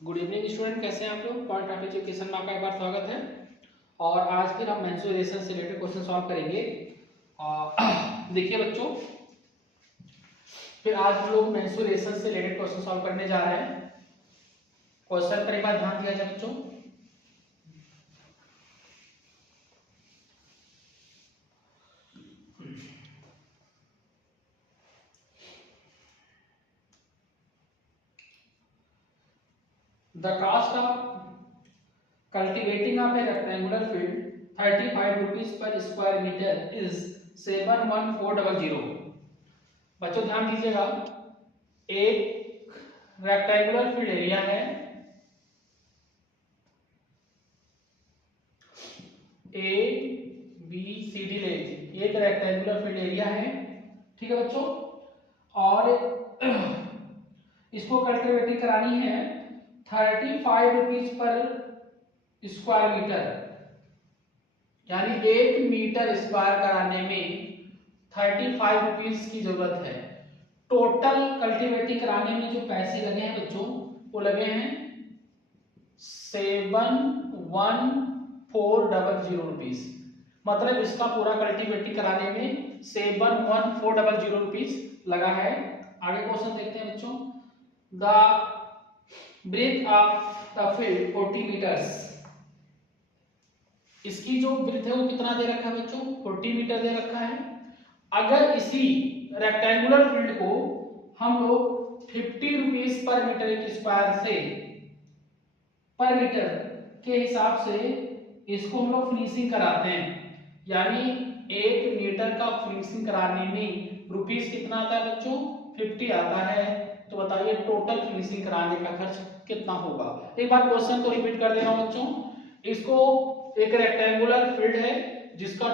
Good evening student, कैसे हैं आप लोग। पॉइंट ऑफ एजुकेशन में आपका एक बार स्वागत है। और आज फिर हम मेंसुरेशन से रिलेटेड क्वेश्चन सॉल्व करेंगे। देखिए बच्चों, फिर आज हम लोग मेंसुरेशन से रिलेटेड क्वेश्चन सॉल्व करने जा रहे हैं। क्वेश्चन पर एक बार ध्यान दिया जाए बच्चों। The cost of cultivating of a rectangular field 35 rupees per square meter is 71400। बच्चों ध्यान दीजिएगा, एक रेक्टेंगुलर फील्ड एरिया है, ए बी सी डी ले लीजिए। एक रेक्टेंगुलर फील्ड एरिया है, ठीक है बच्चों। और इसको कल्टिवेटिंग करानी है 35 रुपीज पर स्क्वायर मीटर, यानी 1 मीटर स्क्वायर कराने में 35 रुपीज की जरूरत है। टोटल कल्टिवेटिंग कराने में जो पैसे लगे हैं बच्चों, वो लगे हैं 71400 रुपीज। मतलब इसका पूरा कल्टिवेटिंग कराने में 71400 रुपीज लगा है। आगे क्वेश्चन देखते हैं बच्चों। The breadth of the field 40 metres. इसकी जो ब्रेथ है वो कितना दे रखा है बच्चों, 40 मीटर दे रखा है। अगर इसी रेक्टेंगुलर फील्ड को हम लोग 50 रुपीज पर मीटर स्क्वायर से पर मीटर के हिसाब से इसको हम लोग फिनिशिंग कराते हैं, यानी 1 मीटर का फिनिशिंग कराने में रुपीस कितना आता है बच्चों, 50 आता है। तो बताइए टोटल फिनिशिंग कराने का खर्च कितना होगा। एक बार क्वेश्चन को रिपीट कर दे रहा हूं बच्चों। इसको एक रेक्टेंगुलर फील्ड है जिसका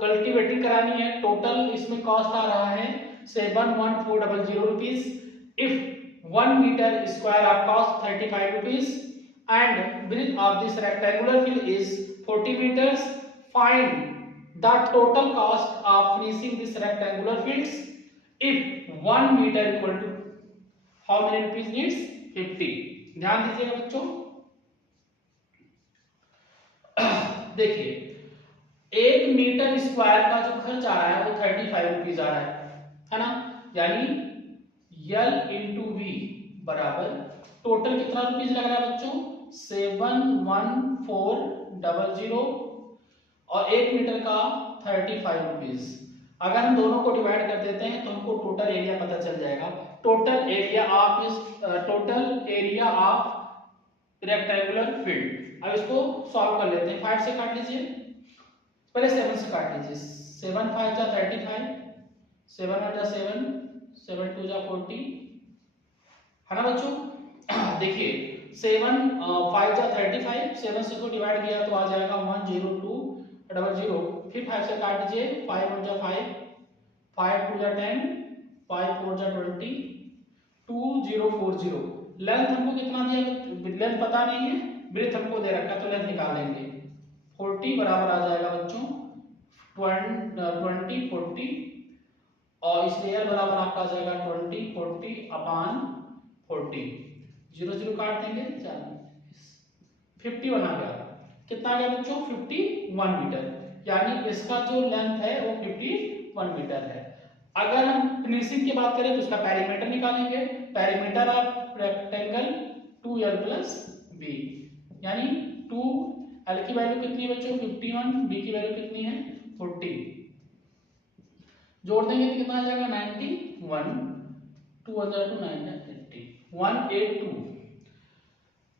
कल्टीवेटिंग करानी है। टोटल इसमें कॉस्ट आ रहा है 71400 rupees. If 1 metre square of cost 35 rupees and width of this rectangular field is 40 meters. Find the total cost of finishing this rectangular fields if 1 meter equal to how many rupees needs 50। ध्यान दीजिएगा बच्चों। देखिए 1 metre square का जो खर्च आ रहा है वो 35 रुपीज आ रहा है ना। यानी L इंटू वी बराबर टोटल कितना रुपीज लग रहा है बच्चों, 71400 और 1 मीटर का 35 रुपीज। अगर हम दोनों को डिवाइड कर देते हैं तो हमको टोटल एरिया पता चल जाएगा। Total area of rectangular field. अब इसको सॉल्व कर लेते हैं। 5 से काट लीजिए, पहले 7 से काट लीजिए। 7 5 जा 35, 7 1 जा 7, 7 2 जा 40, है ना बच्चों। देखिए 7 5 जा 35, 7 से को डिवाइड किया तो आ जाएगा 10200। फिर 5 से काट दीजिए, 5 1 जा 5, 5 2 जा 10, 5 4 जा 20, 2040। लेंथ हमको कितना दिया, लेंथ पता नहीं है, ब्रेथ हमको दे रखा है तो लेंथ निकाल लेंगे। 40 बराबर आ जाएगा बच्चों 20 40, और इसलिए L बराबर आपका आ जाएगा 20 40 अपान 40। 0 0 काट देंगे, 51 आ गया। कितना आ गया बच्चों, 51 मीटर। यानी इसका जो लेंथ है वो 51 मीटर है। अगर हम फिनिशिंग की बात करें तो इसका पेरीमीटर निकालेंगे। Perimeter of rectangle 2L plus B, यानी 2L की वैल्यू कितनी है बच्चों, 51, बी की वैल्यू कितनी है 40। जोड़ देंगे तो कितना आ जाएगा 91, 2 2 980, 182।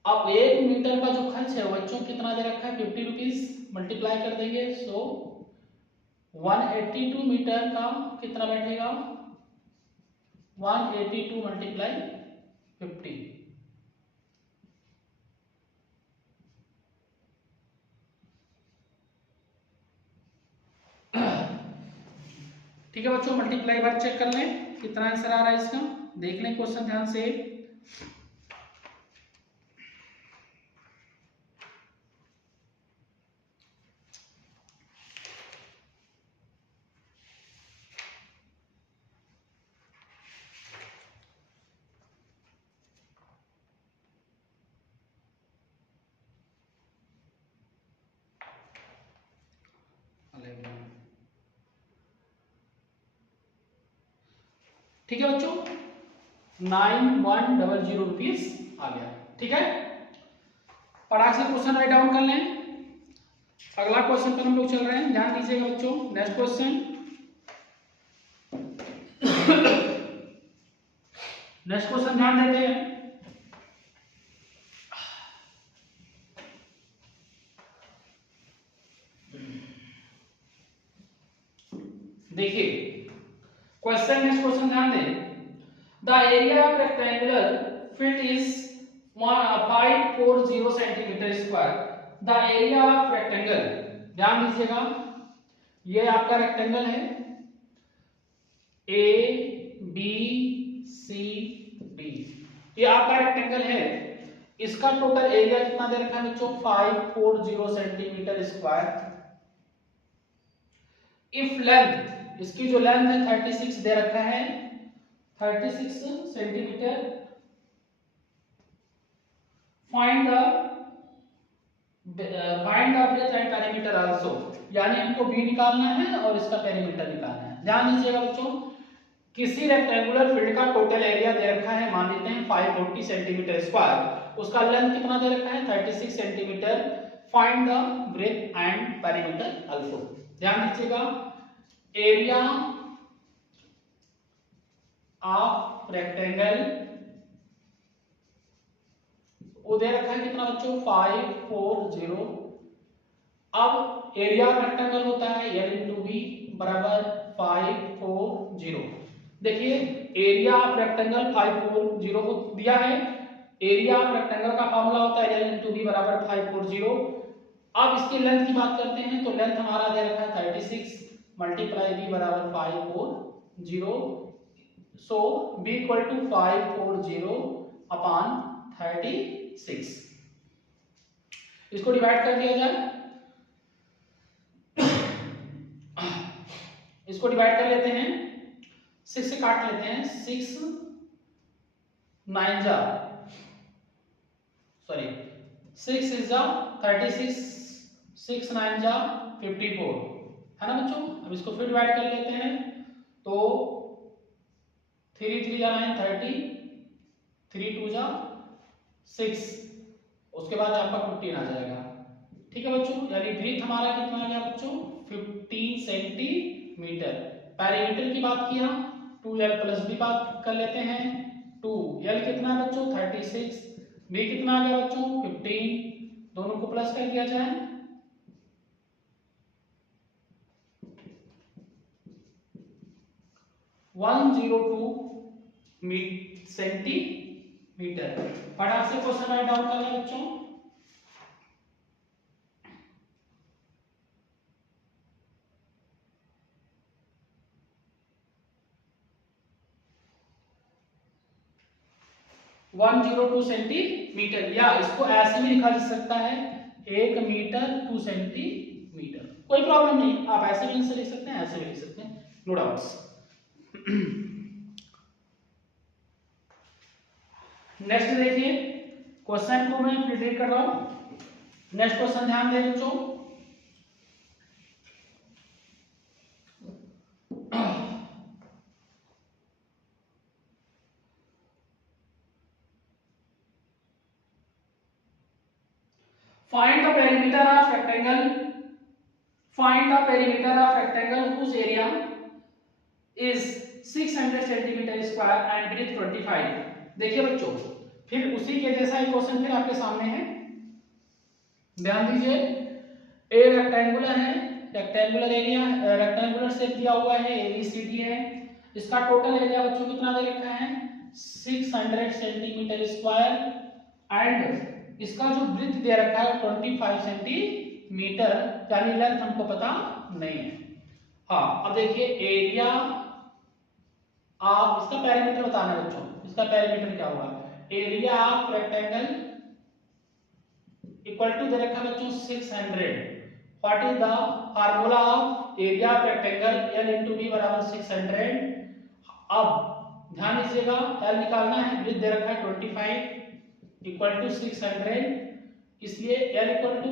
अब 1 मीटर का जो खर्च है बच्चों कितना दे रखा है, 50 रुपीज। मल्टीप्लाई कर देंगे, सो 182 मीटर का कितना बैठेगा, 182 मल्टीप्लाई 50। ठीक है बच्चों, मल्टीप्लाई बार चेक कर लें कितना आंसर आ रहा है इसका। देख लें क्वेश्चन ध्यान से। ठीक है बच्चों, 9100 रुपीज आ गया। ठीक है, पढ़ा से क्वेश्चन राइट डाउन कर लें। अगला क्वेश्चन पर हम लोग चल रहे हैं, ध्यान दीजिएगा बच्चों। नेक्स्ट क्वेश्चन, नेक्स्ट क्वेश्चन ध्यान देते हैं। देखिए क्वेश्चन, नेक्स्ट क्वेश्चन ध्यान दें। The area of rectangular field is 540 centimetre square. The area of rectangle, ध्यान दीजिएगा, ये आपका रेक्टेंगल है ए बी सी डी, ये आपका रेक्टेंगल है। इसका टोटल एरिया कितना दे रखा है बच्चों? 540 सेंटीमीटर स्क्वायर। इफ लेंथ, इसकी जो लेंथ है 36 दे रखा है, 36 centimetre. Find the breadth and perimeter also, यानी हमको बी निकालना है और इसका पेरीमीटर निकालना है। ध्यान दीजिएगा बच्चों, किसी रेक्टेंगुलर फील्ड का टोटल एरिया दे रखा है, मान लेते हैं 540 सेंटीमीटर स्क्वायर, उसका लेंथ कितना दे रखा है? 36 centimetre. Find the breadth and perimeter also. ध्यान दीजिएगा, एरिया ऑफ रेक्टेंगल वो दे रखा है कितना बच्चों? 540। अब एरिया ऑफ रेक्टेंगल होता है L इंटू बी बराबर 540। देखिए एरिया ऑफ रेक्टेंगल 540 को दिया है, एरिया ऑफ रेक्टेंगल का फॉर्मूला होता है L इंटू बी बराबर 540। अब इसकी लेंथ की बात करते हैं, तो लेंथ हमारा दे रखा है 36 मल्टीप्लाई बी बराबर 540। सो b इक्वल टू 540 अपॉन 36। इसको डिवाइड कर दिया जाए, इसको डिवाइड कर लेते हैं, 6 से काट लेते हैं, 6 9 जा सॉरी 6 is 36, 6 9 जा 54, है ना बच्चों। अब इसको फिर डिवाइड कर लेते हैं, तो 3 3 जा 9 30, 3 2 जा 6, उसके बाद आपका 15 आ जाएगा। ठीक है बच्चों, यानी ब्रीथ हमारा कितना आ गया बच्चों? 15 सेंटीमीटर। पेरीमीटर की बात किया, 2l प्लस b बात कर लेते हैं। 2l कितना है बच्चों? 36, b कितना आ गया बच्चों? 15, दोनों को प्लस कर दिया जाए, सेंटीमीटर। फटाक से क्वेश्चन राइट डाउन कर लें बच्चों। सेंटीमीटर, या इसको ऐसे भी लिखा जा सकता है 1 मीटर 2 सेंटीमीटर, कोई प्रॉब्लम नहीं, आप ऐसे भी लिख सकते हैं, ऐसे भी लिख सकते हैं, नो डाउट्स। नेक्स्ट देखिए, क्वेश्चन को मैं प्रिडिक्ट कर रहा हूं। नेक्स्ट क्वेश्चन ध्यान दें बच्चों। Find the perimeter of rectangle. Find the perimeter of rectangle whose area is 600 centimetre square and breadth 25। देखिए बच्चों, फिर उसी के जैसा ही क्वेश्चन फिर आपके सामने है। ध्यान दीजिए, ए रेक्टेंगुलर है, रेक्टेंगुलर एरिया, रेक्टेंगुलर शेप दिया हुआ है, एबीसीडी है। इसका टोटल एरिया बच्चों कितना दे रखा है? 600 सेंटीमीटर स्क्वायर एंड इसका जो ब्रेथ दे रखा है 25 सेंटीमीटर, यानी लेंथ हमको पता नहीं है। हाँ, अब देखिए एरिया, आप इसका पेरीमीटर बताना है बच्चों। इसका पेरीमीटर क्या होगा? Area of rectangle equal to दे रखा है बच्चों 600। What is the formula of area of rectangle? L into B बराबर 600। अब ध्यान दीजिएगा, L निकालना है, ब्रेथ दे रखा है 25 इक्वल टू 600, इसलिए L इक्वल टू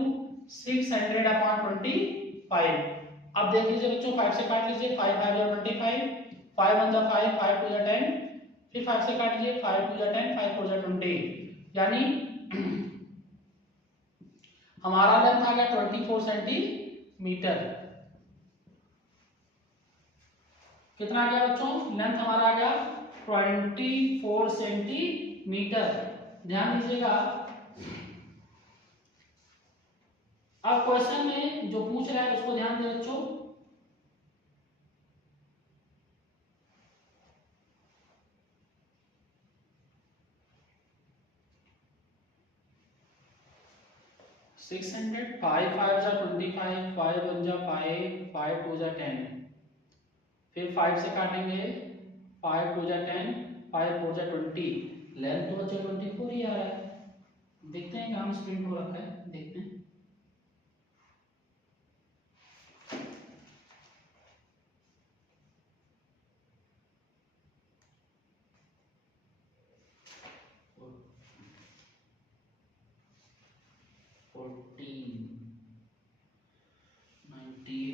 600 अपॉन 25। अब देख लीजिए बच्चों, 5 से काट लीजिए, 5 5 25, 5 1 जा 5, 5 2 जा 10, फिर 5 से काटिए, 5 2 जा 10, 5 4 जा 20, यानी हमारा लेंथ आ गया 24 सेंटीमीटर। कितना आ गया बच्चों? लेंथ हमारा आ गया 24 सेंटीमीटर। ध्यान दीजिएगा, अब क्वेश्चन में जो पूछ रहा है उसको ध्यान दें बच्चों। सिक्स हंड्रेड, 5 5 जा 25, 5 1 जा 5, 5 2 जा 10, फिर 5 से काटेंगे, 5 2 जा 10, 5 4 जा 20, लेंथ तो बच्चों 24 ही आ रहा है। देखते हैं कहाँ स्प्रिंट हो रखा है, देखते हैं।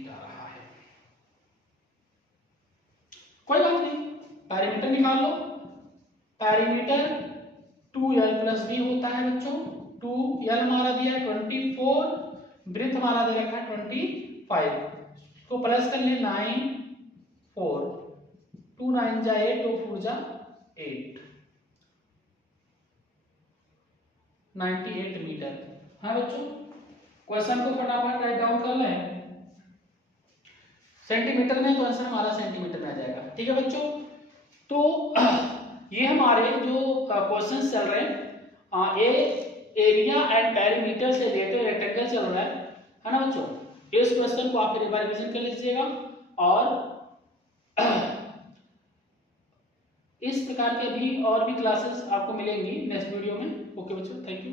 आ रहा है, कोई बात नहीं, पैरामीटर निकाल लो। पैरामीटर 2l प्लस b होता है बच्चों। 2l हमारा दिया है 24, वृत्त हमारा दे रखा है 25, तो प्लस कर ले 9 4, 2 9 जा 8, 2 4 जा 8, 98 मीटर। हाँ बच्चों, क्वेश्चन को फटाफट राइट डाउन कर लें। सेंटीमीटर में तो आंसर हमारा सेंटीमीटर में आ जाएगा। ठीक है बच्चों, तो ये हमारे जो क्वेश्चन चल रहे हैं, ये एरिया एंड पेरीमीटर से रिलेटेड रेक्टेंगल चल रहा है ना बच्चों। इस क्वेश्चन को आप एक बार रिवीजन कर लीजिएगा, और इस प्रकार के भी और भी क्लासेस आपको मिलेंगी नेक्स्ट वीडियो में। ओके बच्चों, थैंक यू।